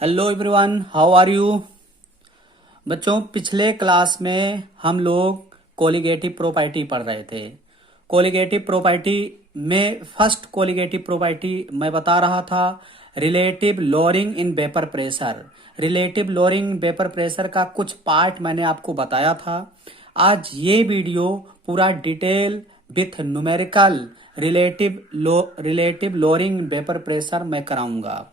Hello everyone, how are you. बच्चों, पिछले class में हम लोग कोलिगेटिव प्रॉपर्टी पढ़ रहे थे। कोलिगेटिव प्रॉपर्टी में फर्स्ट कोलिगेटिव प्रॉपर्टी मैं बता रहा था relative lowering in vapour pressure. Relative lowering vapour pressure का कुछ पार्ट मैंने आपको बताया था। आज ये वीडियो पूरा detail with numerical relative lowering vapour pressure मैं कराऊंगा।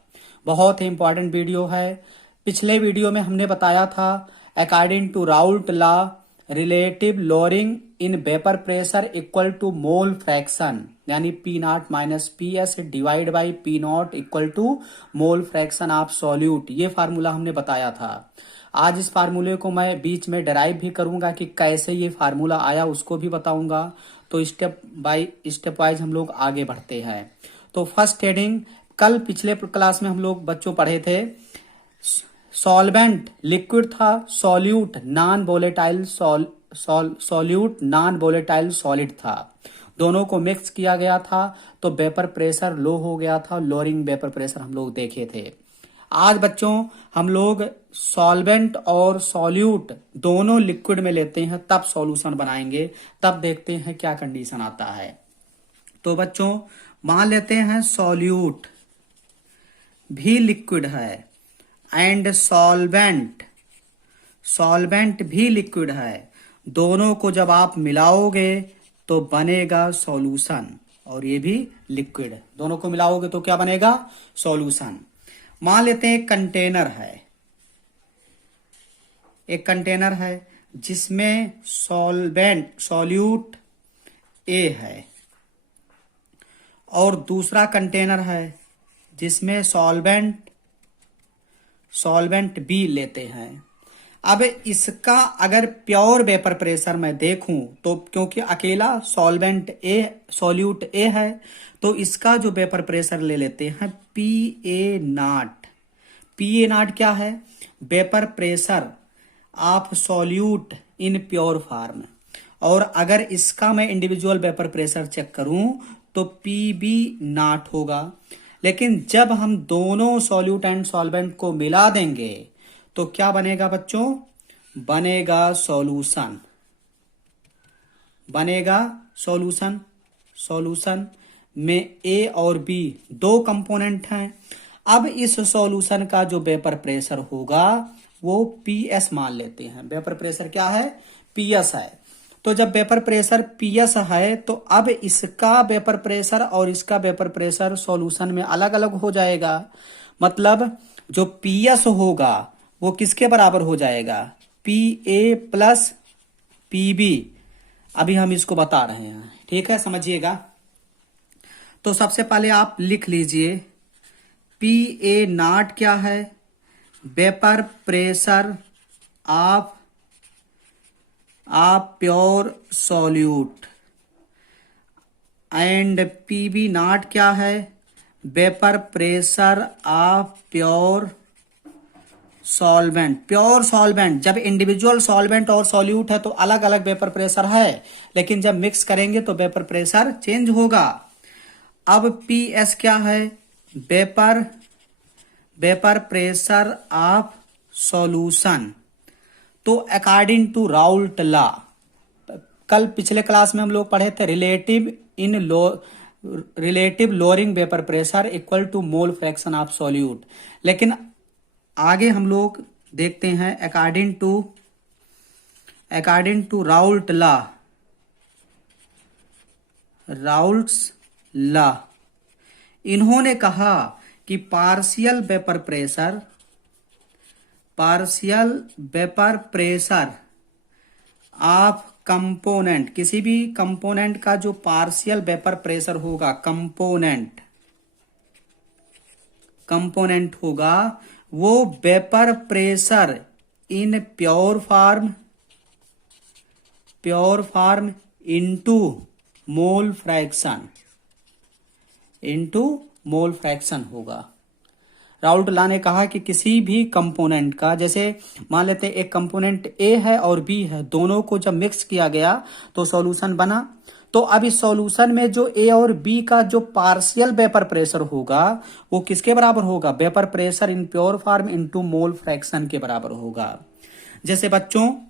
बहुत ही इंपॉर्टेंट वीडियो है। पिछले वीडियो में हमने बताया था according to Raoult law relative lowering in vapour pressure equal to mole fraction, यानी P not minus P S divide by P not equal to mole fraction of solute. ये formula हमने बताया था। आज इस फार्मूले को मैं बीच में डराइव भी करूंगा कि कैसे ये फार्मूला आया, उसको भी बताऊंगा। तो स्टेप बाय स्टेप वाइज हम लोग आगे बढ़ते हैं। तो फर्स्ट हेडिंग, कल पिछले क्लास में हम लोग बच्चों पढ़े थे सॉल्वेंट लिक्विड था, solute non volatile solute non volatile solid था। दोनों को मिक्स किया गया था तो वेपर प्रेशर लो हो गया था। लोअरिंग वेपर प्रेशर हम लोग देखे थे। आज बच्चों हम लोग सॉल्वेंट और सॉल्यूट दोनों लिक्विड में लेते हैं, तब सॉल्यूशन बनाएंगे, तब देखते हैं क्या कंडीशन आता है। तो बच्चों मान लेते हैं सॉल्यूट भी लिक्विड है एंड सॉल्वेंट भी लिक्विड है। दोनों को जब आप मिलाओगे तो बनेगा सॉल्यूशन, और ये भी लिक्विड। दोनों को मिलाओगे तो क्या बनेगा? सॉल्यूशन। मान लेते हैं एक कंटेनर है जिसमें सॉल्यूट ए है, और दूसरा कंटेनर है जिसमें सॉल्वेंट बी लेते हैं। अब इसका अगर प्योर वेपर प्रेशर मैं देखूं तो क्योंकि अकेला सॉल्यूट ए है तो इसका जो वेपर प्रेशर ले लेते हैं पी ए नॉट क्या है? Vapour pressure of solute in pure form. और अगर इसका मैं इंडिविजुअल वेपर प्रेशर चेक करूं तो पी बी नॉट होगा। लेकिन जब हम दोनों सॉल्यूट एंड सॉल्वेंट को मिला देंगे तो क्या बनेगा बच्चों? बनेगा सॉल्यूशन में ए और बी दो कंपोनेंट हैं। अब इस सॉल्यूशन का जो वेपर प्रेशर होगा वो पीएस मान लेते हैं। वेपर प्रेशर क्या है? पीएस है। तो जब वेपर प्रेशर पीएस है तो अब इसका वेपर प्रेशर और इसका वेपर प्रेशर सॉल्यूशन में अलग अलग हो जाएगा। मतलब जो पीएस होगा वो किसके बराबर हो जाएगा? P A plus P B. अभी हम इसको बता रहे हैं, ठीक है, समझिएगा। तो सबसे पहले आप लिख लीजिए पी ए नॉट क्या है? Vapour pressure of pure solute. And P B naught क्या है? Vapour pressure of pure solvent. जब इंडिविजुअल सॉल्वेंट और सॉल्यूट है तो अलग अलग वेपर प्रेशर है, लेकिन जब मिक्स करेंगे तो वेपर प्रेशर चेंज होगा। अब पी एस क्या है? Vapour pressure of solution. तो अकॉर्डिंग टू राउल्ट लॉ, कल पिछले क्लास में हम लोग पढ़े थे relative lowering vapour pressure equal to mole fraction of solute. लेकिन आगे हम लोग देखते हैं अकॉर्डिंग टू राउल्ट लॉ इन्होंने कहा कि partial vapour pressure of component, किसी भी कंपोनेंट का जो पार्शियल वेपर प्रेशर होगा, कंपोनेंट होगा, वो vapour pressure in pure form into mole fraction होगा। राउल्ट लॉ ने कहा कि किसी भी कंपोनेंट का, जैसे मान लेते हैं एक कंपोनेंट ए है और बी है, दोनों को जब मिक्स किया गया तो सॉल्यूशन बना। तो अब इस सॉल्यूशन में जो ए और बी का जो पार्शियल वेपर प्रेशर होगा वो किसके बराबर होगा? Vapour pressure in pure form into mole fraction के बराबर होगा। जैसे बच्चों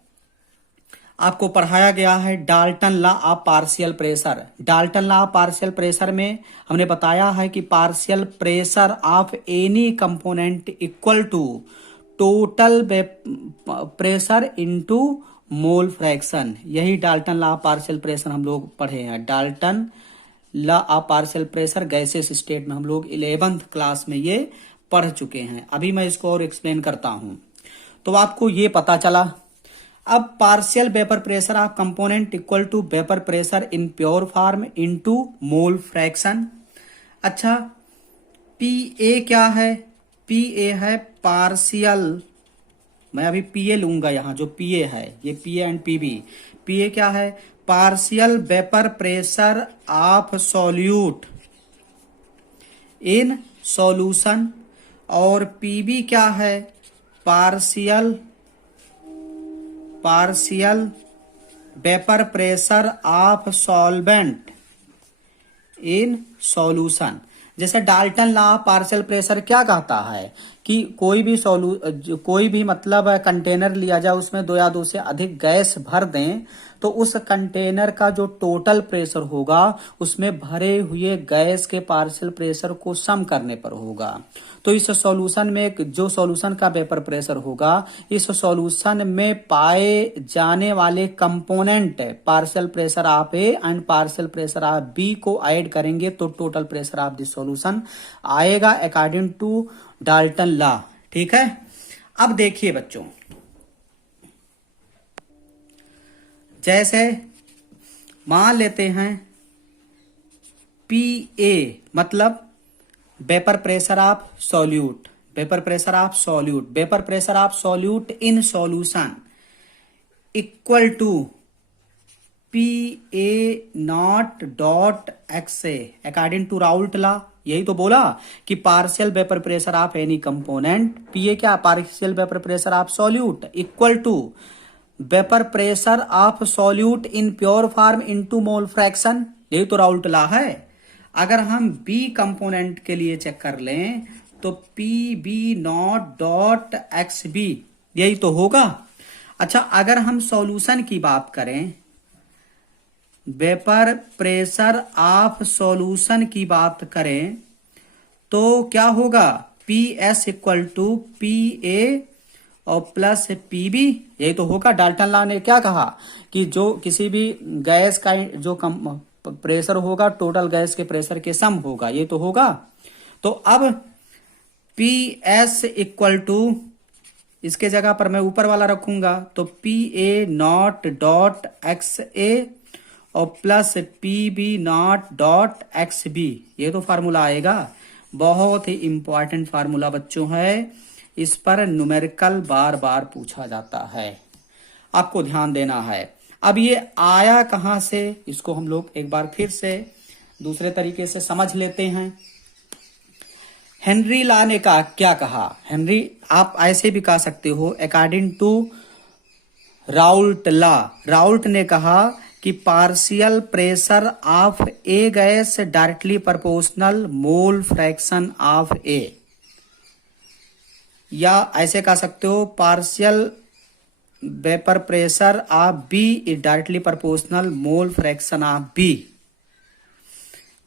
आपको पढ़ाया गया है Dalton law of partial pressure. Dalton law of partial pressure में हमने बताया है कि partial pressure of any component equal to total pressure into mole fraction. यही Dalton law of partial pressure हम लोग पढ़े हैं। Dalton law of partial pressure gases state में हम लोग 11th क्लास में ये पढ़ चुके हैं। अभी मैं इसको और एक्सप्लेन करता हूं। तो आपको ये पता चला। अब partial vapour pressure of component equal to vapour pressure in pure form into mole fraction. अच्छा, पी ए क्या है? पी ए है पार्शियल, मैं अभी पी ए लूंगा यहां, जो पी ए है ये P A and P B. P A क्या है? Partial vapour pressure of solute in solution. और पी बी क्या है? Partial vapour pressure of solvent in solution. जैसे डाल्टन लॉ पार्शियल प्रेशर क्या कहता है कि कोई भी मतलब कंटेनर लिया जाए, उसमें 2 या 2 से अधिक गैस भर दें, तो उस कंटेनर का जो टोटल प्रेशर होगा उसमें भरे हुए गैस के पार्शियल प्रेशर को सम करने पर होगा। तो इस सॉल्यूशन में जो सॉल्यूशन का वेपर प्रेशर होगा, इस सॉल्यूशन में पाए जाने वाले component partial pressure of A and partial pressure of B को ऐड करेंगे तो total pressure of this solution आएगा अकॉर्डिंग टू डाल्टन लॉ। ठीक है। अब देखिए बच्चों, जैसे मान लेते हैं पी ए मतलब vapour pressure of solute, vapour pressure of solute, vapour pressure of solute in solution equal to P A not dot X A according to Raoult law. यही तो बोला कि partial vapour pressure of any component, P A क्या? Partial vapour pressure of solute equal to vapour pressure of solute in pure form into mole fraction. यही तो Raoult law है। अगर हम बी कंपोनेंट के लिए चेक कर लें तो P B not dot X B, यही तो होगा। अच्छा, अगर हम सॉल्यूशन की बात करें, वेपर प्रेशर ऑफ सॉल्यूशन की बात करें तो क्या होगा? P S equal to P A और प्लस पी बी, यही तो होगा। डाल्टन लॉ ने क्या कहा कि जो किसी भी गैस का जो प्रेशर होगा टोटल गैस के प्रेशर के सम होगा, ये तो होगा। तो अब पी एस इक्वल टू, इसके जगह पर मैं ऊपर वाला रखूंगा तो P A not dot X A और plus P B not dot X B, ये तो फार्मूला आएगा। बहुत ही इंपॉर्टेंट फार्मूला बच्चों है, इस पर न्यूमेरिकल बार बार पूछा जाता है, आपको ध्यान देना है। अब ये आया कहां से, इसको हम लोग एक बार फिर से दूसरे तरीके से समझ लेते हैं। हेनरी लॉ ने क्या कहा? हेनरी, आप ऐसे भी कह सकते हो according to Raoult law. Raoult ने कहा कि partial pressure of a gas directly proportional mole fraction of A, या ऐसे कह सकते हो partial vapour pressure of B is directly proportional mole fraction of B.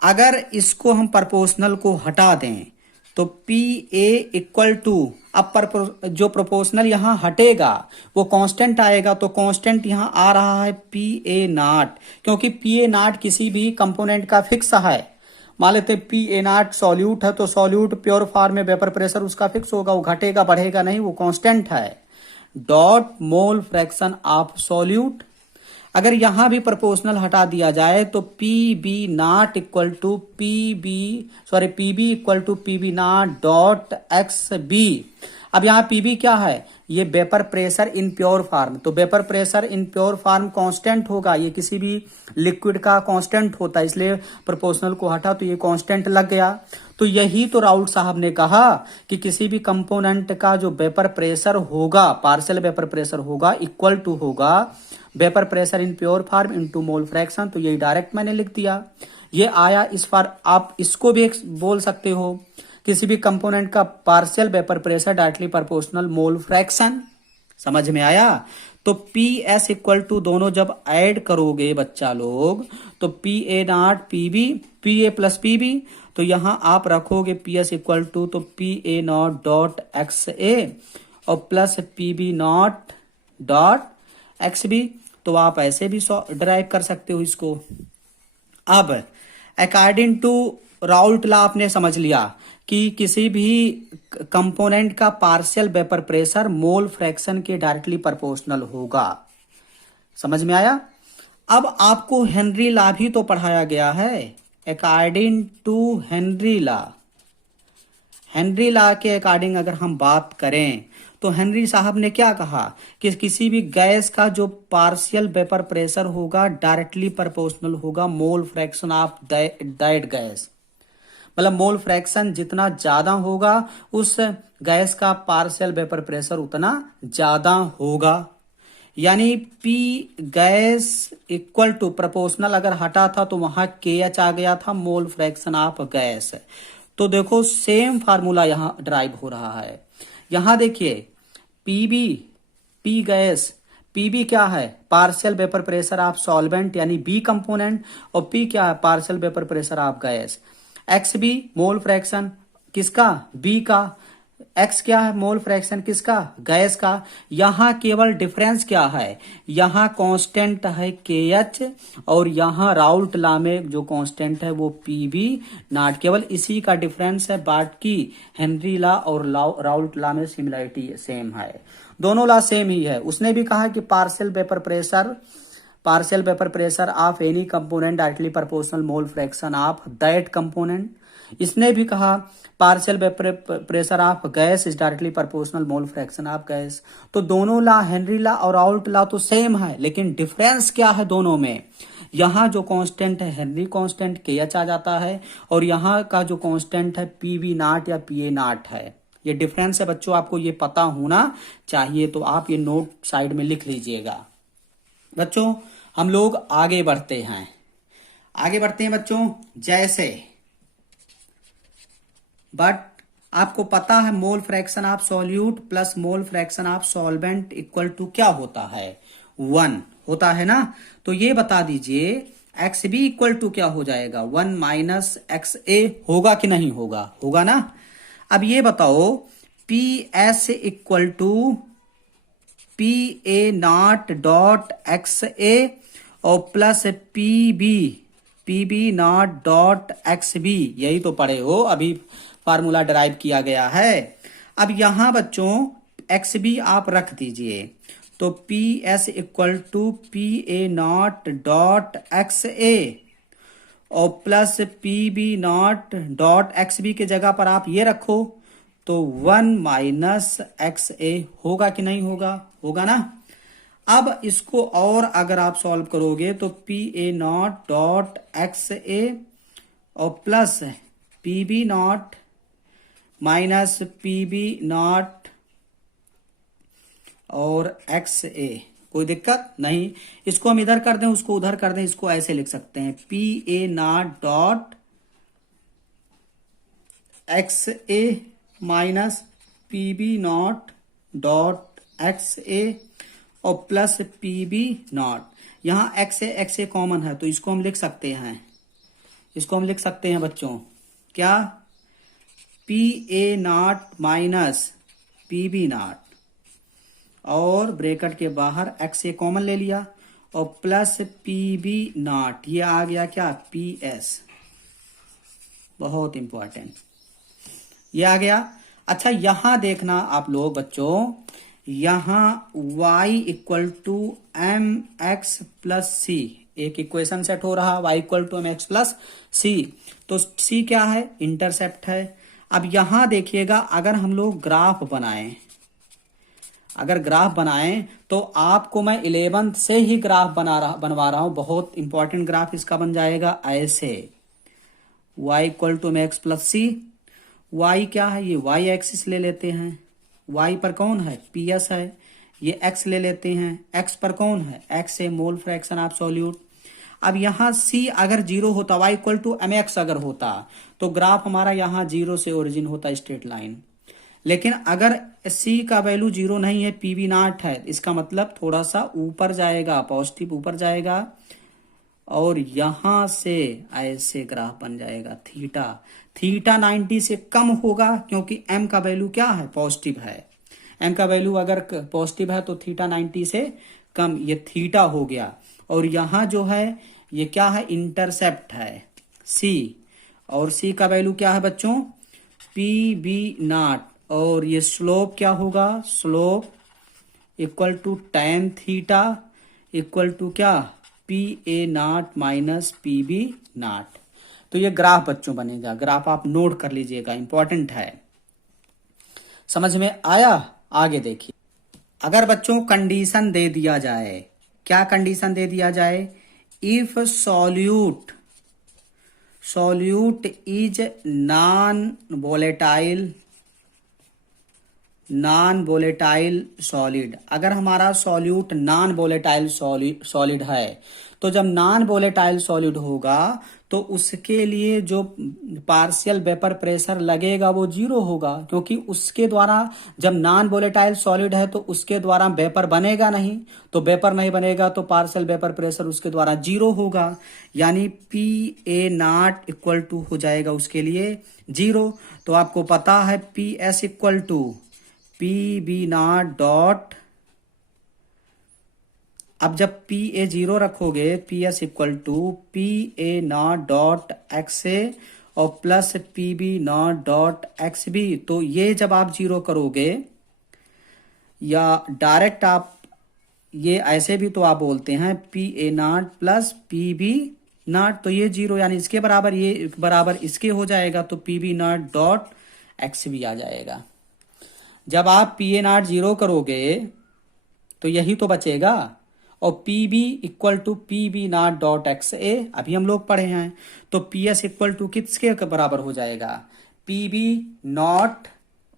अगर इसको हम प्रोपोर्शनल को हटा दें तो पी ए इक्वल टू, अब जो प्रोपोर्शनल यहां हटेगा वो कांस्टेंट आएगा, तो कांस्टेंट यहां आ रहा है पी ए नॉट, क्योंकि पी ए नॉट किसी भी कंपोनेंट का फिक्स है। मान लेते पी ए नॉट सॉल्यूट है तो सॉल्यूट प्योर फॉर्म में वेपर प्रेशर उसका फिक्स होगा, वो घटेगा बढ़ेगा नहीं, वो कांस्टेंट है। Dot mole fraction of solute, अगर यहां भी प्रोपोर्शनल हटा दिया जाए तो P B naught equal to P B equal to P B not dot X B. अब यहाँ पी बी क्या है? ये vapour pressure in pure form, तो vapour pressure in pure form constant होगा, ये किसी भी लिक्विड का कांस्टेंट होता है, इसलिए प्रोपोर्शनल को हटा तो ये कांस्टेंट लग गया। तो यही तो राउल्ट साहब ने कहा कि किसी भी कंपोनेंट का जो वेपर प्रेशर होगा, पार्शियल वेपर प्रेशर होगा, इक्वल टू होगा vapour pressure in pure form into mole fraction, तो यही डायरेक्ट मैंने लिख दिया। ये आया इस पर। आप इसको भी बोल सकते हो, किसी भी कंपोनेंट का partial vapour pressure directly proportional mole fraction. समझ में आया? तो पी एस इक्वल टू दोनों जब ऐड करोगे बच्चा लोग, तो P A naught P A plus P B, तो यहां आप रखोगे पी एस इक्वल टू तो P A not dot X A और plus P B not dot X B. तो आप ऐसे भी ड्राइव कर सकते हो इसको। अब अकॉर्डिंग टू राउल्ट लॉ आपने समझ लिया कि किसी भी कंपोनेंट का पार्शियल वेपर प्रेशर मोल फ्रैक्शन के डायरेक्टली प्रोपोर्शनल होगा। समझ में आया? अब आपको हेनरी लॉ भी तो पढ़ाया गया है। अकॉर्डिंग टू हेनरी लॉ के अकॉर्डिंग अगर हम बात करें तो हेनरी साहब ने क्या कहा कि किसी भी गैस का जो पार्शियल वेपर प्रेशर होगा डायरेक्टली प्रोपोर्शनल होगा मोल फ्रैक्शन ऑफ दैट गैस। मतलब मोल फ्रैक्शन जितना ज्यादा होगा उस गैस का पार्शियल वेपर प्रेशर उतना ज्यादा होगा। यानी P gas equal to proportional अगर हटा था तो वहां के एच आ गया था, मोल फ्रैक्शन ऑफ गैस। तो देखो सेम फार्मूला यहां ड्राइव हो रहा है। यहां देखिए पीबी, पी गैस, पीबी क्या है? Partial vapour pressure of solvent यानी बी कंपोनेंट, और पी क्या है? Partial vapour pressure of gas. X B mole fraction किसका? बी का। एक्स क्या है? मोल फ्रैक्शन किसका? गैस का। यहां केवल डिफरेंस क्या है? यहां कांस्टेंट है के एच और यहां राउल्ट लॉ में जो कांस्टेंट है वो पी बी नॉट। केवल इसी का डिफरेंस है, बाकी हेनरी लॉ और राउल्ट लॉ में सिमिलरिटी सेम है। दोनों लॉ सेम ही है। उसने भी कहा कि partial vapour pressure of any component directly proportional mole fraction of that component. इसने भी कहा partial vapour pressure of gas is directly proportional mole fraction of gas. तो दोनों लॉ हेनरी लॉ और राउल्ट लॉ तो सेम है, लेकिन difference क्या है दोनों में? यहां जो कांस्टेंट है हेनरी कांस्टेंट के एच आ जाता है, और यहां का जो कांस्टेंट है पी वी नॉट या पी ए नॉट है। ये डिफरेंस है बच्चों, आपको ये पता होना चाहिए। तो आप ये नोट साइड में लिख लीजिएगा। बच्चों हम लोग आगे बढ़ते हैं बच्चों। जैसे बट आपको पता है mole fraction of solute plus mole fraction of solvent equal to क्या होता है? 1 होता है ना। तो ये बता दीजिए एक्स बी इक्वल टू क्या हो जाएगा? 1 माइनस एक्स ए होगा कि नहीं होगा? होगा ना। अब ये बताओ P S equal to P A not dot X A और plus P B not dot X B. यही तो पढ़े हो, अभी फार्मूला ड्राइव किया गया है। अब यहां बच्चों एक्स बी आप रख दीजिए, तो P S equal to P A not dot X A और plus P B not dot X B के जगह पर आप ये रखो, तो 1 माइनस एक्स ए होगा कि नहीं होगा? होगा ना। अब इसको और अगर आप सॉल्व करोगे तो P A not dot X A और plus P B not minus P B naught और एक्स ए। कोई दिक्कत नहीं। इसको हम इधर कर दें, उसको उधर कर दें। इसको ऐसे लिख सकते हैं P A not dot X A minus P B not dot X A और प्लस पी बी नॉट। यहां एक्स ए कॉमन है तो इसको हम लिख सकते हैं बच्चों क्या? P A not minus P B naught और ब्रैकेट के बाहर एक्स ए कॉमन ले लिया और प्लस पी बी नॉट। ये आ गया क्या? P S. बहुत इंपॉर्टेंट ये आ गया। अच्छा यहां देखना आप लोग बच्चों, यहां y equal to M X plus C एक इक्वेशन सेट हो रहा, y equal to M X plus C. तो c क्या है? इंटरसेप्ट है। अब यहां देखिएगा अगर हम लोग ग्राफ बनाएं तो आपको मैं 11th से ही ग्राफ बनवा रहा हूं। बहुत इंपॉर्टेंट ग्राफ इसका बन जाएगा ऐसे, y equal to M X plus C. y क्या है? ये y एक्सिस ले लेते हैं। y पर कौन है? पी एस है। ये x ले लेते हैं, x पर कौन है, x है मोल फ्रैक्शन ऑफ सॉल्यूट। अब यहाँ c अगर 0 होता, y इक्वल टू mx अगर होता, तो ग्राफ हमारा यहाँ 0 से ओरिजिन होता स्ट्रेट लाइन। लेकिन अगर c का वैल्यू 0 नहीं है, पी नॉट है, इसका मतलब थोड़ा सा ऊपर जाएगा, पॉजिटिव ऊपर जाएगा, और यहां से ऐसे ग्राफ बन जाएगा थीटा। थीटा 90 से कम होगा क्योंकि m का वैल्यू क्या है, पॉजिटिव है। m का वैल्यू अगर पॉजिटिव है तो थीटा 90 से कम, ये थीटा हो गया। और यहां जो है ये क्या है, इंटरसेप्ट है c, और c का वैल्यू क्या है बच्चों, पी बी नॉट, और ये स्लोप क्या होगा, slope equal to tan theta equal to क्या, P A not minus P B naught. तो ये ग्राफ बच्चों बनेगा, ग्राफ आप नोट कर लीजिएगा, इंपॉर्टेंट है। समझ में आया? आगे देखिए, अगर बच्चों कंडीशन दे दिया जाए, क्या कंडीशन दे दिया जाए, if solute is non volatile solid. अगर हमारा सॉल्यूट नॉन वोलेटाइल सॉलिड है, तो जब नॉन वोलेटाइल सॉलिड होगा तो उसके लिए जो पार्शियल वेपर प्रेशर लगेगा वो 0 होगा, क्योंकि उसके द्वारा, जब नॉन वोलेटाइल सॉलिड है तो उसके द्वारा वेपर बनेगा नहीं, तो वेपर नहीं बनेगा तो पार्शियल वेपर प्रेशर उसके द्वारा 0 होगा, यानी P A naught equal to हो जाएगा उसके लिए 0। तो आपको पता है P S equal to P B not dot, अब जब पी ए 0 रखोगे, P S equal to P A not dot X A और plus P B not dot X B, तो ये जब आप 0 करोगे, या डायरेक्ट आप ये ऐसे भी तो आप बोलते हैं P A naught plus P B naught, तो ये 0 यानी इसके बराबर, ये बराबर इसके हो जाएगा, तो P B not dot X B आ जाएगा। जब आप पी ए नॉट 0 करोगे तो यही तो बचेगा, और P B equal to P B not dot X A अभी हम लोग पढ़े हैं, तो पी एस इक्वल टू किसके बराबर हो जाएगा, पी बी नॉट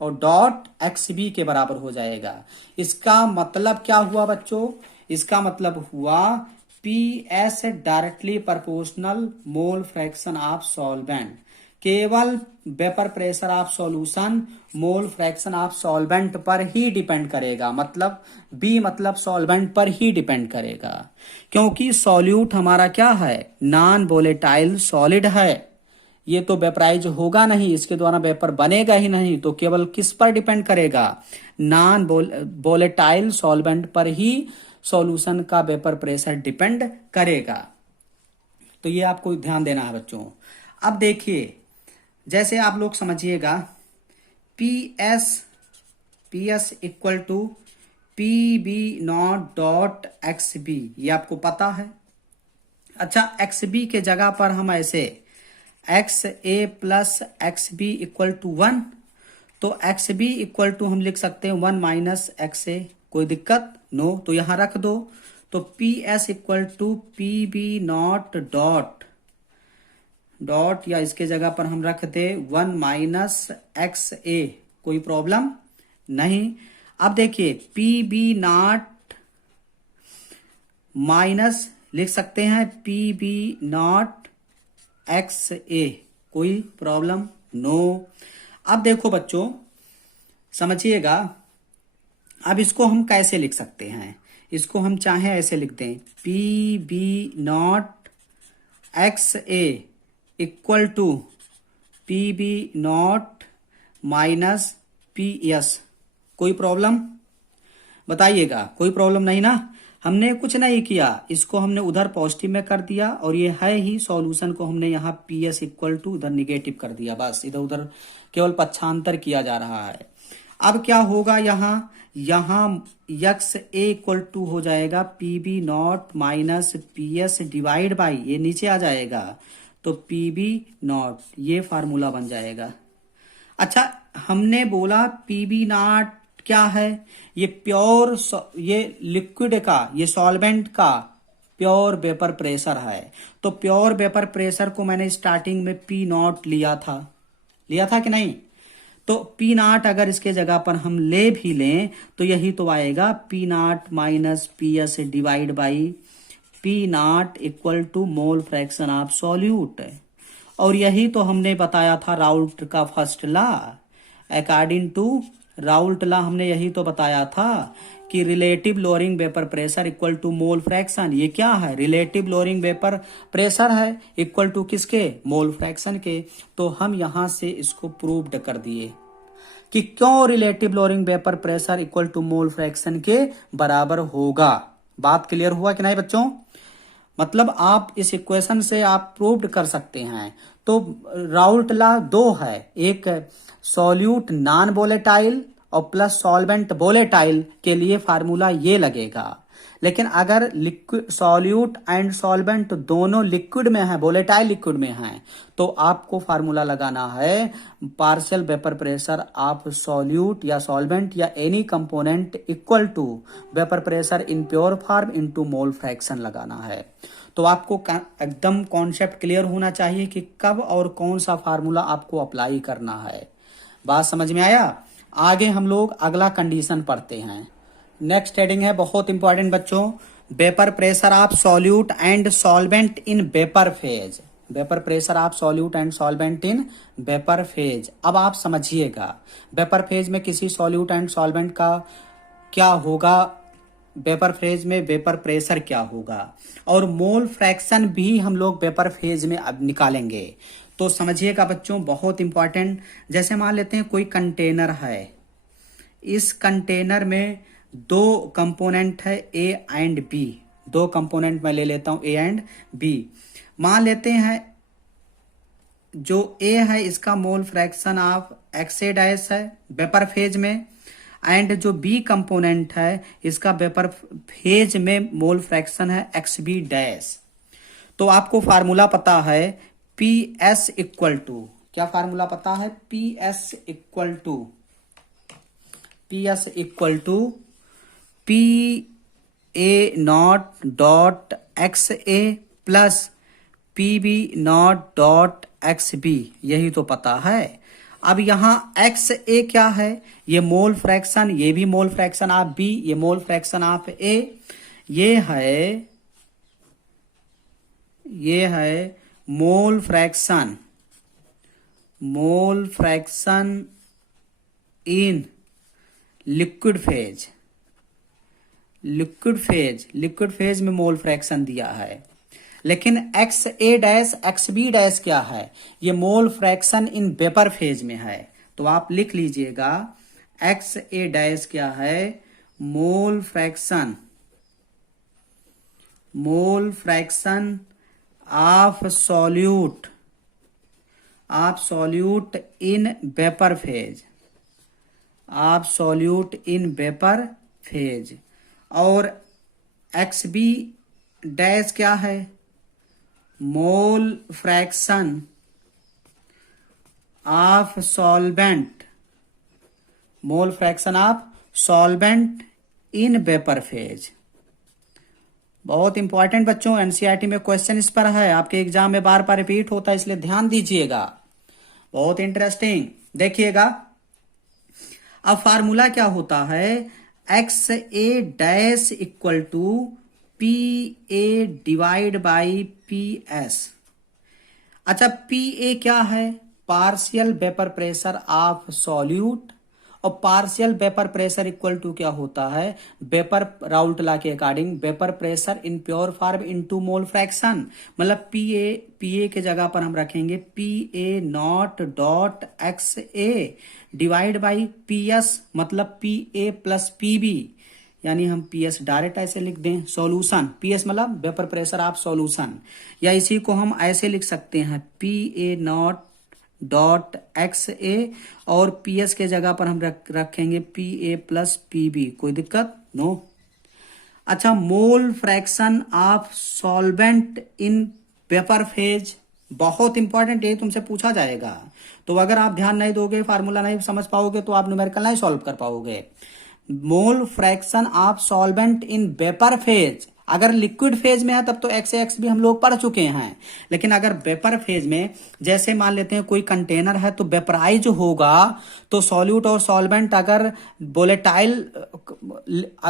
और डॉट एक्स बी के बराबर हो जाएगा। इसका मतलब क्या हुआ बच्चों, इसका मतलब हुआ P S directly proportional mole fraction of solvent, केवल vapour pressure of solution mole fraction of solvent पर ही डिपेंड करेगा, मतलब बी मतलब सॉल्वेंट पर ही डिपेंड करेगा, क्योंकि सॉल्यूट हमारा क्या है, नॉन वोलेटाइल सॉलिड है, ये तो वेपराइज होगा नहीं, इसके द्वारा वेपर बनेगा ही नहीं, तो केवल किस पर डिपेंड करेगा, नॉन वोलेटाइल सॉल्वेंट पर ही सॉल्यूशन का वेपर प्रेशर डिपेंड करेगा। तो ये आपको ध्यान देना है बच्चों। अब देखिए, जैसे आप लोग समझिएगा, P S equal to P B not dot X B, ये आपको पता है। अच्छा, एक्स बी के जगह पर हम ऐसे X A plus X B equal to 1, तो एक्स बी इक्वल टू हम लिख सकते हैं 1 माइनस एक्स ए, कोई दिक्कत नो, तो यहां रख दो, तो P S equal to P B not dot या इसके जगह पर हम रख दे 1 माइनस एक्स ए, कोई प्रॉब्लम नहीं। अब देखिए पी बी नॉट माइनस लिख सकते हैं P B not X A, कोई प्रॉब्लम नो। अब देखो बच्चों समझिएगा, अब इसको हम कैसे लिख सकते हैं, इसको हम चाहे ऐसे लिख दें, P B not X A equal to P B not minus P S, कोई प्रॉब्लम बताइएगा, कोई प्रॉब्लम नहीं ना, हमने कुछ नहीं किया, इसको हमने उधर पॉजिटिव में कर दिया, और ये है ही सॉल्यूशन को हमने यहाँ पी एस इक्वल टू उधर निगेटिव कर दिया, बस इधर उधर केवल पक्षांतर किया जा रहा है। अब क्या होगा, यहाँ यक्स ए इक्वल टू हो जाएगा P B not minus P S divide by, ये नीचे आ जाएगा, तो पी बी नॉट, ये फार्मूला बन जाएगा। अच्छा, हमने बोला पी बी नॉट क्या है, ये प्योर, ये लिक्विड का, ये सॉल्वेंट का प्योर वेपर प्रेशर है, तो प्योर वेपर प्रेशर को मैंने स्टार्टिंग में पी नॉट लिया था कि नहीं, तो पी नॉट अगर इसके जगह पर हम ले भी लें तो यही तो आएगा P not minus P S divide by P not equal to mole fraction of solute. और यही तो हमने बताया था राउल्ट का first law. According to Raoult law हमने यही तो बताया था कि relative lowering vapour pressure equal to mole fraction. ये क्या है? रिलेटिव लोअरिंग वेपर प्रेशर है इक्वल टू किसके? मोल फ्रैक्शन के। तो हम यहां से इसको प्रूव्ड कर दिए कि क्यों relative lowering vapour pressure equal to mole fraction के बराबर होगा। बात क्लियर हुआ कि नहीं बच्चों? मतलब आप इस इक्वेशन से आप प्रूव्ड कर सकते हैं। तो राउल्ट लॉ दो है, एक सॉल्यूट नॉन वोलेटाइल और प्लस सॉल्वेंट वोलेटाइल के लिए फार्मूला ये लगेगा। लेकिन अगर लिक्विड सॉल्यूट एंड सॉल्वेंट दोनों लिक्विड में है, वोलेटाइल लिक्विड में है, तो आपको फार्मूला लगाना है partial vapour pressure of solute या सॉल्वेंट या any component equal to vapour pressure in pure form into mole fraction लगाना है। तो आपको एकदम कॉन्सेप्ट क्लियर होना चाहिए कि कब और कौन सा फार्मूला आपको अप्लाई करना है। बात समझ में आया? आगे हम लोग अगला कंडीशन पढ़ते हैं। नेक्स्ट हेडिंग है बहुत इंपॉर्टेंट बच्चों, vapour pressure of solute and solvent in vapour phase. Vapour pressure of solute and solvent in vapour phase. अब आप समझिएगा वेपर फेज में किसी सॉल्यूट एंड सॉल्वेंट का क्या होगा, वेपर फेज में वेपर प्रेशर क्या होगा, और मोल फ्रैक्शन भी हम लोग वेपर फेज में अब निकालेंगे। तो समझिएगा बच्चों बहुत इंपॉर्टेंट। जैसे मान लेते हैं कोई कंटेनर है, इस कंटेनर में दो कंपोनेंट है ए एंड बी। दो कंपोनेंट मैं ले लेता हूं ए एंड बी। मान लेते हैं जो ए है इसका mole fraction of X A dash है वेपर फेज में, एंड जो बी कंपोनेंट है इसका वेपर फेज में मोल फ्रैक्शन है एक्स बी डैश। तो आपको फार्मूला पता है पी एस इक्वल टू, क्या फार्मूला पता है? P S equal to P A not dot X A plus P B not dot X B. यही तो पता है। अब यहां एक्स ए क्या है? ये मोल फ्रैक्शन, ये भी मोल फ्रैक्शन ऑफ बी, ये मोल फ्रैक्शन ऑफ ए। ये है mole fraction in liquid phase में मोल फ्रैक्शन दिया है। लेकिन x A dash x B dash क्या है? ये मोल फ्रैक्शन इन वेपर फेज में है। तो आप लिख लीजिएगा एक्स ए डैश क्या है? Mole fraction of solute in vapour phase. और एक्स बी डैश क्या है? Mole fraction of solvent in vapour phase. बहुत इंपॉर्टेंट बच्चों, एनसीईआरटी में क्वेश्चन इस पर है, आपके एग्जाम में बार बार रिपीट होता है, इसलिए ध्यान दीजिएगा। बहुत इंटरेस्टिंग देखिएगा। अब फार्मूला क्या होता है? X A dash equal to P A divide by P S. अच्छा, पी ए क्या है? Partial vapour pressure of solute, और partial vapour pressure equal to क्या होता है? वेपर राउल्ट लॉ के according vapour pressure in pure form into mole fraction. मतलब P A के जगह पर हम रखेंगे P A not dot X A divide by P S, मतलब P A plus P B, यानी हम पी एस डायरेक्ट ऐसे लिख दें सॉल्यूशन। पी एस मतलब वेपर प्रेशर ऑफ सॉल्यूशन, या इसी को हम ऐसे लिख सकते हैं P A not dot X A, और पी एस के जगह पर हम रखेंगे P A plus P B. कोई दिक्कत? नो। अच्छा, mole fraction of solvent in vapour phase, बहुत इंपॉर्टेंट, ये तुमसे पूछा जाएगा। तो अगर आप ध्यान नहीं दोगे, फार्मूला नहीं समझ पाओगे, तो आप न्यूमेरिकल नहीं सॉल्व कर पाओगे। मोल fraction of solvent in vapour phase अगर लिक्विड फेज में है तब तो एक्स एक्स भी हम लोग पढ़ चुके हैं, लेकिन अगर वेपर फेज में, जैसे मान लेते हैं कोई कंटेनर है तो वेपराइज होगा, तो सॉल्यूट और सॉल्वेंट अगर वोलेटाइल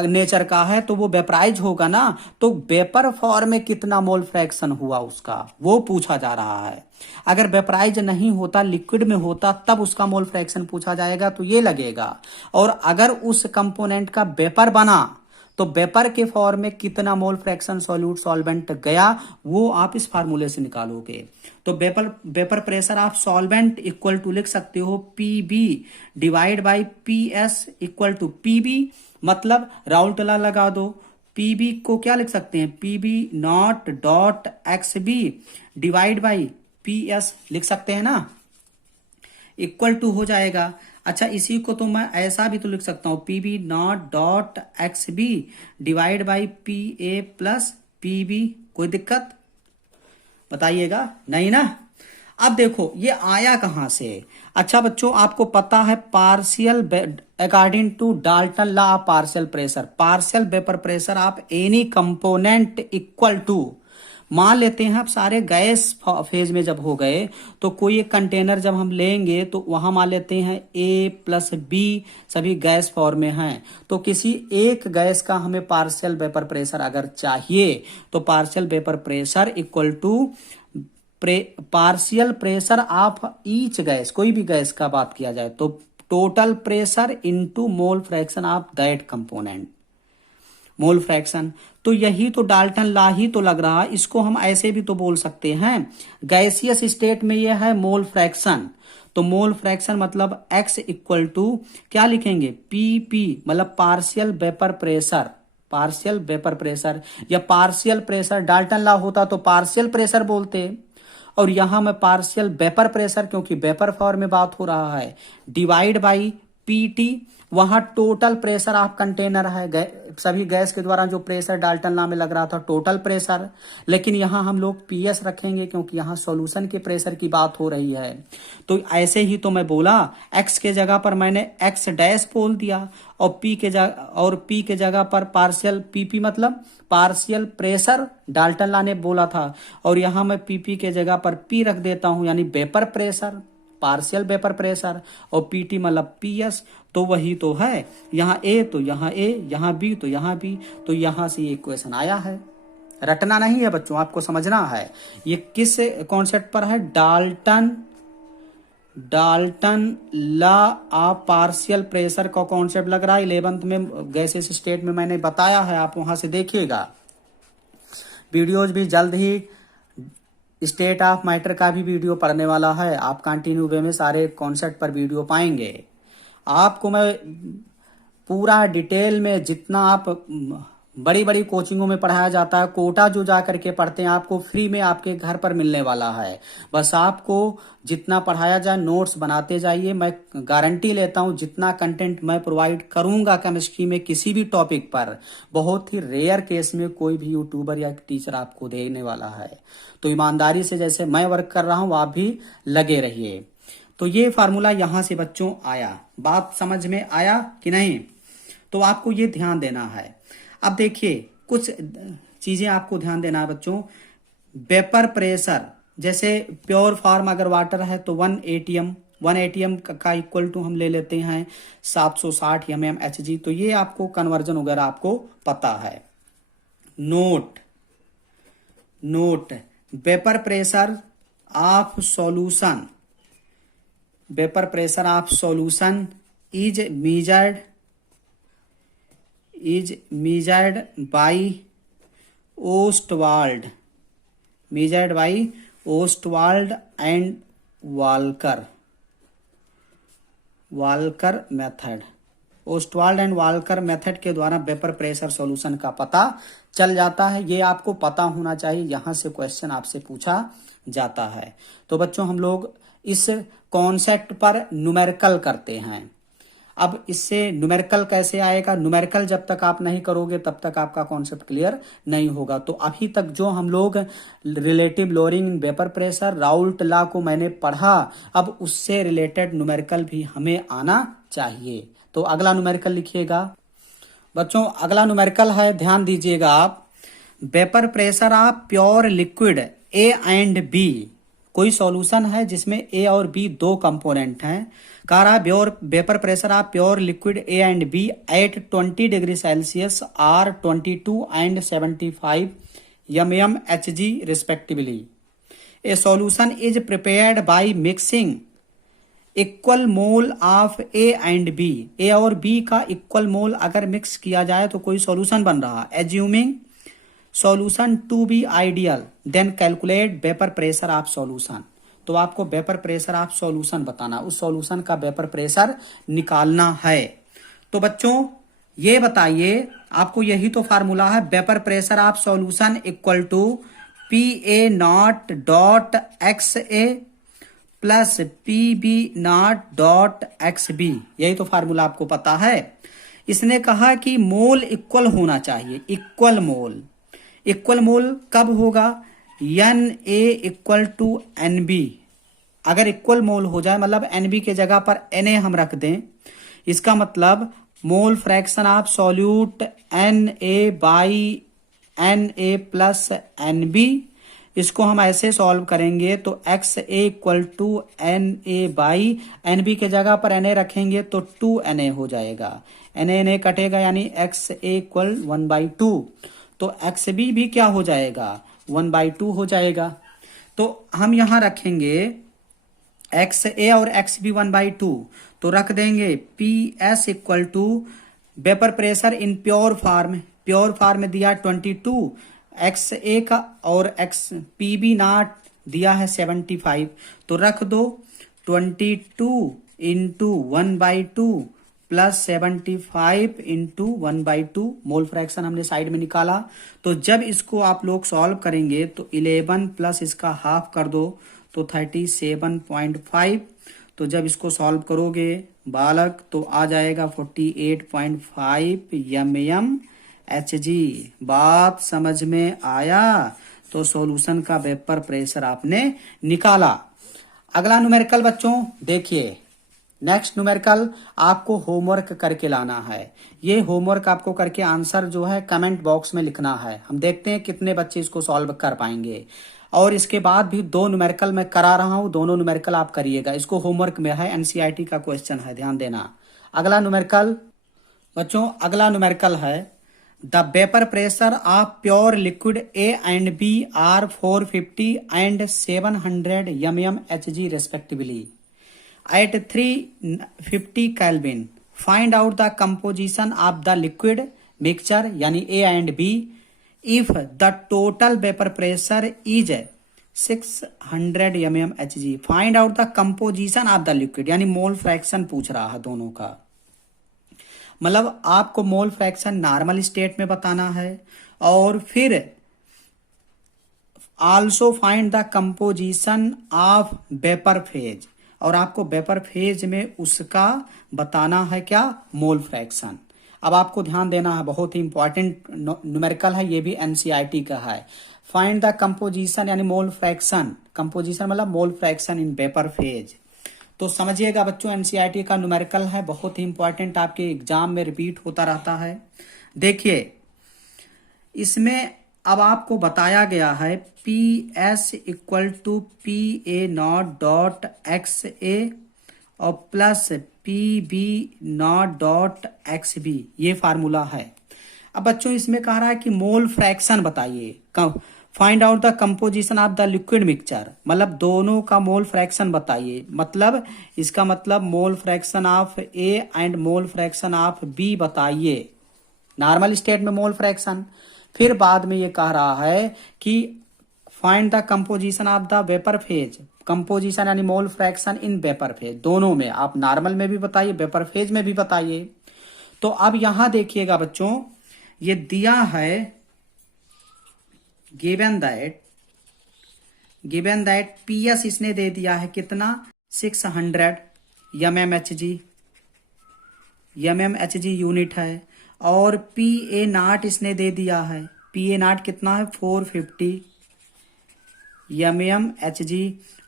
नेचर का है तो वो वेपराइज होगा ना, तो वेपर फॉर्म में कितना मोल फ्रैक्शन हुआ उसका वो पूछा जा रहा है। अगर वेपराइज नहीं होता, लिक्विड में होता, तब उसका मोल फ्रैक्शन पूछा जाएगा तो ये लगेगा। और अगर उस कंपोनेंट का वेपर बना तो वेपर के फॉर्म में कितना मोल फ्रैक्शन सॉल्यूट सॉल्वेंट गया वो आप इस फार्मूले से निकालोगे। तो वेपर प्रेशर आप सॉल्वेंट इक्वल टू लिख सकते हो PB divide by P S equal to PB, मतलब राउल्ट लॉ लगा दो। पीबी को क्या लिख सकते हैं, PB not dot X B divide by P S लिख सकते हैं ना, इक्वल टू हो जाएगा। अच्छा, इसी को तो मैं ऐसा भी तो लिख सकता हूं, P B not dot X B divide by P A plus P B. कोई दिक्कत बताइएगा, नहीं ना। अब देखो ये आया कहां से। अच्छा बच्चों, आपको पता है partial according to Dalton law of partial pressure, partial vapour pressure of any component equal to, मान लेते हैं आप सारे गैस फेज में जब हो गए तो कोई एक कंटेनर जब हम लेंगे तो वहां मान लेते हैं ए प्लस बी सभी गैस फॉर्म में हैं, तो किसी एक गैस का हमें पार्शियल वेपर प्रेशर अगर चाहिए तो partial vapour pressure equal to partial pressure of each gas, कोई भी गैस का बात किया जाए तो total pressure into mole fraction of that component, mole fraction. तो यही तो डाल्टन लॉ ही तो लग रहा है। इसको हम ऐसे भी तो बोल सकते हैं, गैसियस स्टेट में यह है मोल फ्रैक्शन, तो मोल फ्रैक्शन मतलब x इक्वल टू क्या लिखेंगे, पी पी मतलब partial vapour pressure, partial vapour pressure या पार्शियल प्रेशर। डाल्टन लॉ होता तो पार्शियल प्रेशर बोलते, और यहां मैं पार्शियल वेपर प्रेशर क्योंकि वेपर फॉर्म में बात हो रहा है, डिवाइड बाई पीटी, वहां टोटल प्रेशर ऑफ कंटेनर है, सभी गैस के द्वारा जो प्रेशर डाल्टन लॉ में लग रहा था टोटल प्रेशर, लेकिन यहां हम लोग पीएस रखेंगे क्योंकि यहां सॉल्यूशन के प्रेशर की बात हो रही है। तो ऐसे ही तो मैं बोला, एक्स के जगह पर मैंने एक्स डैश बोल दिया और पी के जगह पर पार्शियल पीपी मतलब पार्शियल प्रेशर डाल्टन लॉ ने बोला था, और यहां मैं पीपी के जगह पर पी रख देता हूं यानी vapour pressure, partial vapour pressure, और पीटी मतलब पीएस। तो वही तो है, यहाँ ए तो यहाँ ए, यहाँ बी तो यहाँ बी, तो यहां से ये इक्वेशन आया है। रटना नहीं है बच्चों, आपको समझना है ये किस कॉन्सेप्ट पर है, Dalton law of partial pressure का कॉन्सेप्ट लग रहा है। 11th में गैसेस स्टेट में मैंने बताया है, आप वहां से देखिएगा। वीडियोज भी जल्द ही स्टेट ऑफ मैटर का भी वीडियो पढ़ने वाला है, आप कंटिन्यू वे में सारे कॉन्सेप्ट पर वीडियो पाएंगे। आपको मैं पूरा डिटेल में, जितना आप बड़ी बड़ी कोचिंगों में पढ़ाया जाता है, कोटा जो जा करके पढ़ते हैं आपको फ्री में आपके घर पर मिलने वाला है। बस आपको जितना पढ़ाया जाए नोट्स बनाते जाइए। मैं गारंटी लेता हूं जितना कंटेंट मैं प्रोवाइड करूंगा केमिस्ट्री में किसी भी टॉपिक पर, बहुत ही रेयर केस में कोई भी यूट्यूबर या टीचर आपको देने वाला है। तो ईमानदारी से जैसे मैं वर्क कर रहा हूं आप भी लगे रहिए। तो ये फार्मूला यहां से बच्चों आया, बात समझ में आया कि नहीं, तो आपको ये ध्यान देना है। अब देखिए कुछ चीजें आपको ध्यान देना है बच्चों। वेपर प्रेशर, जैसे प्योर फॉर्म अगर वाटर है तो 1 एटीएम का इक्वल टू हम ले लेते हैं 760 mmHg, तो ये आपको कन्वर्जन वगैरह आपको पता है। Note vapour pressure of solution, vapour pressure of solution is measured by Ostwald and Walker method. Ostwald and Walker method के द्वारा वेपर प्रेशर सॉल्यूशन का पता चल जाता है। ये आपको पता होना चाहिए, यहां से क्वेश्चन आपसे पूछा जाता है। तो बच्चों हम लोग इस कॉन्सेप्ट पर न्यूमेरिकल करते हैं। अब इससे न्यूमेरिकल कैसे आएगा, न्यूमेरिकल जब तक आप नहीं करोगे तब तक आपका कॉन्सेप्ट क्लियर नहीं होगा। तो अभी तक जो हम लोग relative lowering vapour pressure, Raoult law को मैंने पढ़ा, अब उससे रिलेटेड न्यूमेरिकल भी हमें आना चाहिए। तो अगला न्यूमेरिकल लिखिएगा बच्चों, अगला न्यूमेरिकल है, ध्यान दीजिएगा आप। Vapour pressure of pure liquid A and B, कोई सॉल्यूशन है जिसमें ए और बी दो कंपोनेंट हैं। कह रहा है vapour pressure of pure liquid A and B at 20 degree Celsius are 22 and 75 mmHg respectively. A solution is prepared by mixing equal mole of A and B, A और B का equal मोल अगर mix किया जाए तो कोई solution बन रहा है। Assuming solution to be ideal then calculate vapour pressure of solution. तो आपको वेपर प्रेशर ऑफ सॉल्यूशन बताना, उस सॉल्यूशन का वेपर प्रेशर निकालना है। तो बच्चों ये बताइए, आपको यही तो फार्मूला है, vapour pressure of solution equal to P A not dot X A plus P B not dot X B, यही तो फार्मूला आपको पता है। इसने कहा कि मोल इक्वल होना चाहिए, इक्वल मोल। इक्वल मोल कब होगा? N A equal to N B. अगर इक्वल मोल हो जाए, मतलब एन बी के जगह पर एन ए हम रख दें, इसका मतलब mole fraction of solute N A by N A plus N B. इसको हम ऐसे सॉल्व करेंगे तो X A equal to N A by N B के जगह पर एन ए रखेंगे तो 2na हो जाएगा, एन ए कटेगा यानी एक्स ए इक्वल 1/2। तो एक्स बी भी क्या हो जाएगा? 1/2 हो जाएगा। तो हम यहां रखेंगे एक्स ए और एक्स बी 1/2, तो रख देंगे P S equal to vapour pressure in pure form, pure form दिया 22 एक्स ए का, और एक्स पी बी नॉट दिया है 75, तो रख दो 22 into 1/2 plus 75 into 1/2, mole fraction हमने साइड में निकाला। तो जब इसको आप लोग सॉल्व करेंगे तो 11 प्लस इसका हाफ कर दो तो 37.5। तो जब इसको सॉल्व करोगे बालक तो आ जाएगा 48.5 mmHg। बात समझ में आया? तो सॉल्यूशन का वेपर प्रेशर आपने निकाला। अगला न्यूमेरिकल बच्चों देखिए, नेक्स्ट न्यूमेरिकल आपको होमवर्क करके लाना है। ये होमवर्क आपको करके आंसर जो है कमेंट बॉक्स में लिखना है। हम देखते हैं कितने बच्चे इसको सॉल्व कर पाएंगे। और इसके बाद भी 2 न्यूमेरिकल मैं करा रहा हूं, दोनों न्यूमेरिकल आप करिएगा। इसको होमवर्क में है, एनसीईआरटी का क्वेश्चन है, ध्यान देना। अगला न्यूमेरिकल बच्चों, अगला न्यूमेरिकल है the vapour pressure of pure liquid A and B are 450 and 700 mmHg respectively at 350 Kelvin. Find out the composition of the liquid mixture यानी A and B if the total vapor pressure is 600 mmHg. Find out the composition of the liquid यानी mole fraction पूछ रहा है दोनों का। मतलब आपको mole fraction normal state में बताना है और फिर also find the composition of vapour phase, और आपको वेपर फेज में उसका बताना है क्या? Mole fraction. अब आपको ध्यान देना है, बहुत ही इंपॉर्टेंट न्यूमेरिकल है, ये भी एनसीईआरटी का है। फाइंड द कंपोजिशन यानी मोल फ्रैक्शन, कंपोजिशन मतलब mole fraction in vapour phase. तो समझिएगा बच्चों, एनसीईआरटी का न्यूमेरिकल है, बहुत ही इंपॉर्टेंट, आपके एग्जाम में रिपीट होता रहता है। देखिए इसमें अब आपको बताया गया है P S equal to P A not dot X A और plus P B not dot X B, ये फार्मूला है। अब बच्चों इसमें कह रहा है कि मोल फ्रैक्शन बताइए, find out the composition of the liquid mixture, मतलब दोनों का मोल फ्रैक्शन बताइए। मतलब इसका मतलब mole fraction of A and mole fraction of B बताइए, नॉर्मल स्टेट में मोल फ्रैक्शन। फिर बाद में ये कह रहा है कि find the composition of the vapour phase, composition यानी mole fraction in vapour phase, दोनों में आप नॉर्मल में भी बताइए, वेपर फेज में भी बताइए। तो अब यहां देखिएगा बच्चों, ये दिया है गिवन दैट पी एस इसने दे दिया है कितना? 600 mmHg यूनिट है, और पी ए नाट इसने दे दिया है, पी ए नाट कितना है? 450 mmHg,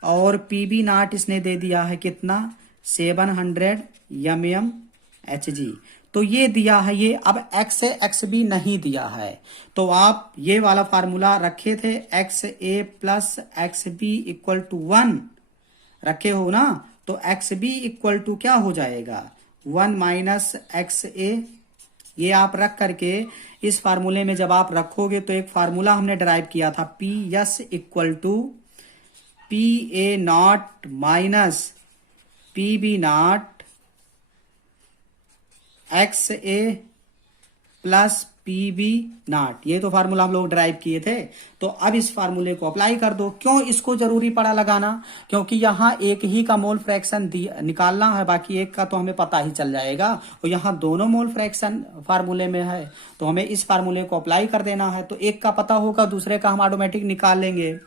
और पी बी नाट इसने दे दिया है कितना? 700 mmHg। तो ये दिया है, ये अब एक्स ए एक्स बी नहीं दिया है, तो आप ये वाला फार्मूला रखे थे X A plus X B equal to 1 रखे हो ना, तो एक्स बी इक्वल टू क्या हो जाएगा 1 माइनस एक्स ए। ये आप रख करके इस फार्मूले में जब आप रखोगे तो एक फार्मूला हमने डराइव किया था P S equal to P A not minus P B not X A plus P B not. ये तो फार्मूला हम लोग ड्राइव किए थे। तो अब इस फार्मूले को अप्लाई कर दो। क्यों इसको जरूरी पड़ा लगाना, क्योंकि यहाँ एक ही का मोल फ्रैक्शन निकालना है, बाकी एक का तो हमें पता ही चल जाएगा, और यहाँ दोनों मोल फ्रैक्शन फार्मूले में है, तो हमें इस फार्मूले को अप्लाई कर देना है। तो एक का पता होगा, दूसरे का हम ऑटोमेटिक निकाल लेंगे।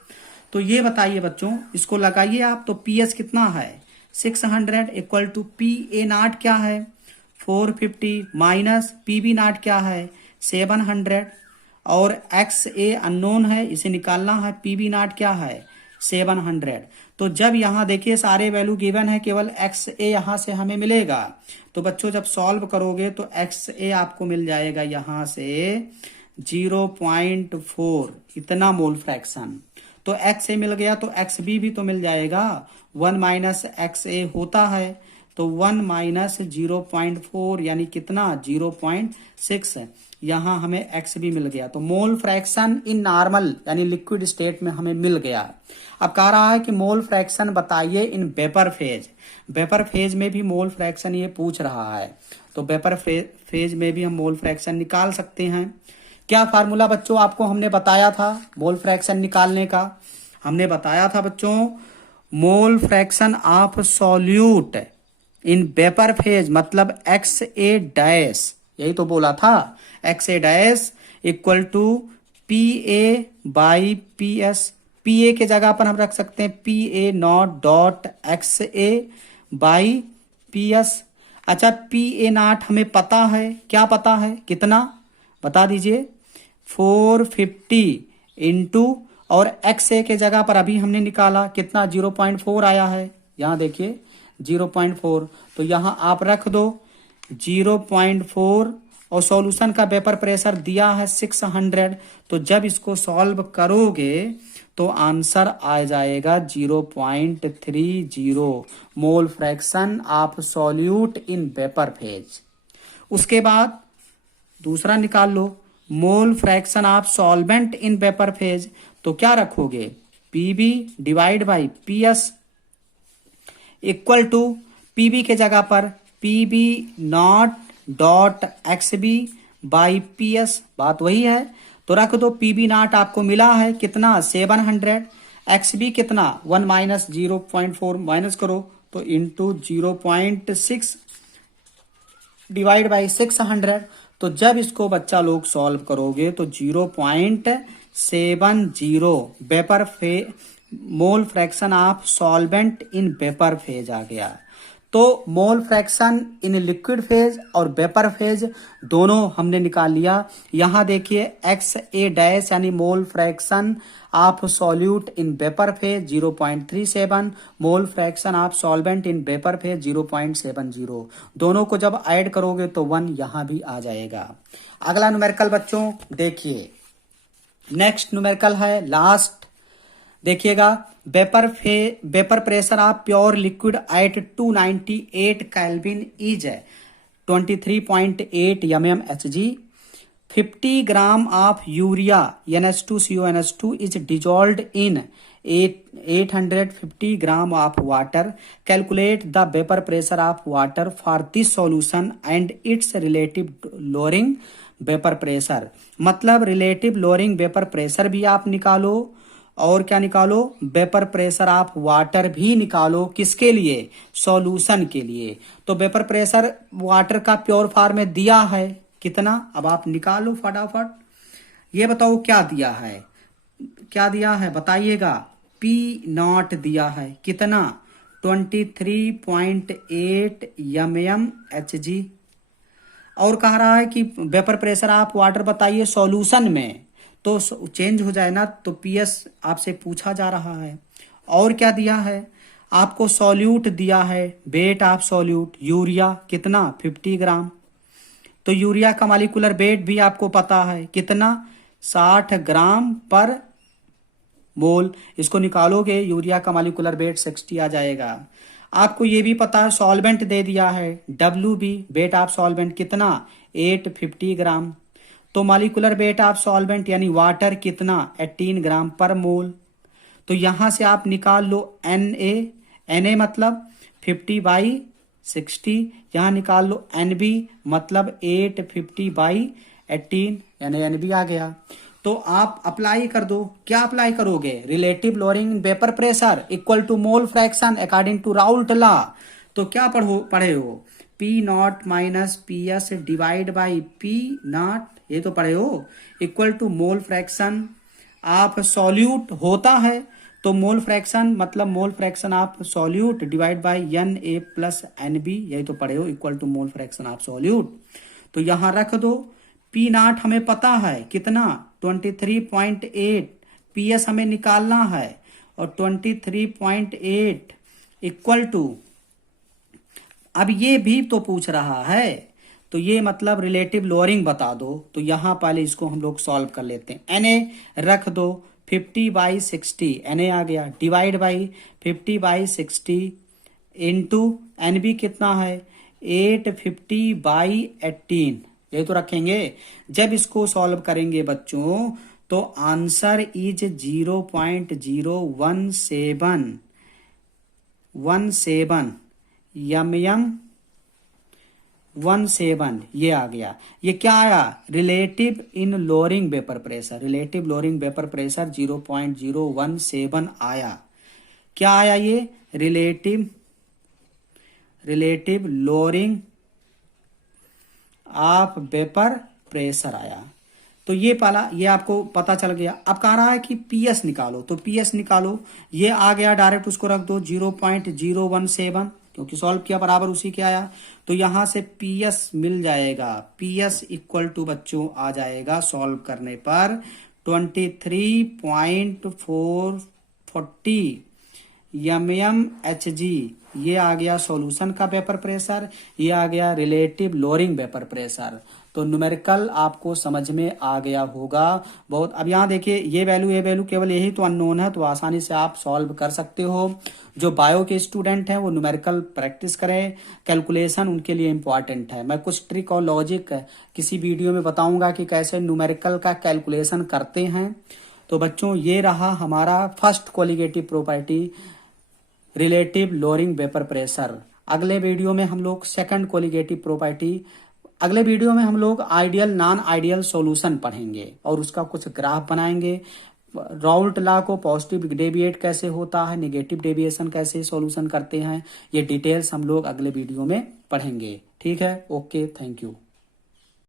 तो ये बताइए बच्चों, इसको लगाइए आप। तो पी एस कितना है 600 equal to P A not क्या है 450 माइनस पी बी नॉट क्या है 700, और एक्स ए अननोन है, इसे निकालना है। पी बी नॉट क्या है 700। तो जब यहाँ देखिए सारे वैल्यू गिवन है, केवल एक्स ए यहाँ से हमें मिलेगा। तो बच्चों जब सॉल्व करोगे तो एक्स ए आपको मिल जाएगा यहाँ से 0.4 इतना मोल फ्रैक्शन। तो एक्स ए मिल गया, तो एक्स बी भी तो मिल जाएगा। 1 माइनस एक्स ए होता है, तो 1 माइनस 0.4 यानी कितना 0.6। यहाँ हमें एक्स भी मिल गया। तो मोल फ्रैक्शन इन नॉर्मल यानी लिक्विड स्टेट में हमें मिल गया। अब कह रहा है कि मोल फ्रैक्शन बताइए इन वेपर फेज। वेपर फेज में भी मोल फ्रैक्शन ये पूछ रहा है, तो वेपर फेज में भी हम मोल फ्रैक्शन निकाल सकते हैं। क्या फार्मूला बच्चों आपको हमने बताया था मोल फ्रैक्शन निकालने का? हमने बताया था बच्चों mole fraction of solute in vapour phase मतलब एक्स ए डैश, यही तो बोला था, X A dash equal to P A by P S. P A के जगह पर हम रख सकते हैं P A not dot X A by P S. अच्छा पी ए नॉट हमें पता है, क्या पता है कितना बता दीजिए 450 इंटू, और एक्स ए के जगह पर अभी हमने निकाला कितना 0.4 आया है, यहाँ देखिए 0.4, तो यहाँ आप रख दो 0.4, और सॉल्यूशन का वेपर प्रेशर दिया है 600। तो जब इसको सॉल्व करोगे तो आंसर आ जाएगा 0.30 mole fraction of solute in vapour phase. उसके बाद दूसरा निकाल लो mole fraction of solvent in vapour phase. तो क्या रखोगे P B divide by P S equal to P B के जगह पर P B not dot X B by P S, बात वही है। तो रख दो पीबी नॉट आपको मिला है कितना 700, एक्स बी कितना 1 माइनस 0.4 माइनस करो तो इंटू 0.6 डिवाइड बाई 600। तो जब इसको बच्चा लोग सॉल्व करोगे तो 0.70 vapour mole fraction of solvent in vapour phase आ गया। तो mole fraction in liquid phase और वेपर फेज दोनों हमने निकाल लिया। यहां देखिए एक्स ए डैश यानी mole fraction of solute in vapour phase 0.37, mole fraction of solvent in vapour phase 0.70। दोनों को जब ऐड करोगे तो 1 यहां भी आ जाएगा। अगला न्यूमेरिकल बच्चों देखिए, नेक्स्ट न्यूमेरिकल है लास्ट, देखिएगा vapour pressure of pure liquid at 298 kelvin is 23.8 mmHg। 50 gram of urea NH2CONH2 is dissolved in 850 gram of water. Calculate the vapour pressure of water for this solution and it's relative lowering vapour pressure. मतलब relative lowering vapour pressure भी आप निकालो, और क्या निकालो vapour pressure of water भी निकालो। किसके लिए? सॉल्यूशन के लिए। तो वेपर प्रेशर वाटर का प्योर फॉर्म में दिया है कितना, अब आप निकालो फटाफट। ये बताओ क्या दिया है, क्या दिया है बताइएगा। पी नॉट दिया है कितना 23.8 mmHg, और कह रहा है कि वेपर प्रेशर ऑफ वाटर बताइए सॉल्यूशन में, तो चेंज हो जाए ना, तो पीएस आपसे पूछा जा रहा है। और क्या दिया है आपको, सॉल्यूट दिया है, वेट ऑफ सॉल्यूट यूरिया कितना 50 ग्राम, तो यूरिया का मॉलिक्यूलर वेट भी आपको पता है कितना, 60 ग्राम पर मोल। इसको निकालोगे यूरिया का मॉलिक्यूलर वेट 60 आ जाएगा। आपको ये भी पता है सॉल्वेंट दे दिया है, WB वेट ऑफ सॉल्वेंट कितना, 850 ग्राम। तो मॉलिक्यूलर वेट ऑफ सॉल्वेंट यानी वाटर कितना, 18 ग्राम पर मोल। तो यहां से आप निकाल लो Na मतलब 50/60, यहां निकाल लो NB मतलब 850/18 यानी NB आ गया। तो आप अप्लाई कर दो, क्या अप्लाई करोगे, relative lowering vapour pressure equal to mole fraction according to Raoult law. तो क्या पढ़े हो, P0 minus PS divide by P0, ये तो पढ़े हो, इक्वल टू मोल फ्रैक्शन आप सॉल्यूट होता है तो मोल फ्रैक्शन मतलब मोल फ्रैक्शन आप solute divide by Na plus NB, यही तो पढ़े हो, इक्वल टू मोल फ्रैक्शन आप सॉल्यूट। तो यहां रख दो। P0 हमें पता है कितना, 23.8, PS हमें निकालना है और 23.8 इक्वल टू, अब ये भी तो पूछ रहा है, तो ये मतलब रिलेटिव लोअरिंग बता दो। तो यहां पहले इसको हम लोग सॉल्व कर लेते हैं। Na रख दो 50/60, Na आ गया, डिवाइड बाई 50/60 इंटू NB कितना है, 850/18, ये तो रखेंगे। जब इसको सॉल्व करेंगे बच्चों तो आंसर इज 0.017 mm 17 ये आ गया। ये क्या आया, relative in lowering vapour pressure, relative lowering vapour pressure 0.017 आया। क्या आया ये, relative lowering of vapour pressure आया। तो ये पहला, ये आपको पता चल गया। अब कह रहा है कि PS निकालो, तो PS निकालो, ये आ गया डायरेक्ट, उसको रख दो 0.017 क्योंकि सॉल्व किया बराबर उसी के आया। तो यहां से PS मिल जाएगा, PS इक्वल टू बच्चों आ जाएगा सॉल्व करने पर 23.440 mmHg। ये आ गया सॉल्यूशन का वेपर प्रेशर, ये आ गया रिलेटिव लोअरिंग वेपर प्रेशर। तो न्यूमेरिकल आपको समझ में आ गया होगा बहुत। अब यहाँ देखिए ये वैल्यू केवल यही तो अननोन है, तो आसानी से आप सॉल्व कर सकते हो। जो बायो के स्टूडेंट हैं वो न्यूमेरिकल प्रैक्टिस करें, कैलकुलेशन उनके लिए इंपॉर्टेंट है। मैं कुछ ट्रिक और लॉजिक किसी वीडियो में बताऊंगा कि कैसे न्यूमेरिकल का कैलकुलेशन करते हैं। तो बच्चों ये रहा हमारा first colligative property, relative lowering vapour pressure. अगले वीडियो में हम लोग सेकंड कोलिगेटिव प्रॉपर्टी, अगले वीडियो में हम लोग आइडियल नॉन आइडियल सॉल्यूशन पढ़ेंगे और उसका कुछ ग्राफ बनाएंगे। राउल्ट लॉ को पॉजिटिव डेविएट कैसे होता है, नेगेटिव डेविएशन कैसे सॉल्यूशन करते हैं, ये डिटेल्स हम लोग अगले वीडियो में पढ़ेंगे। ठीक है, ओके, थैंक यू।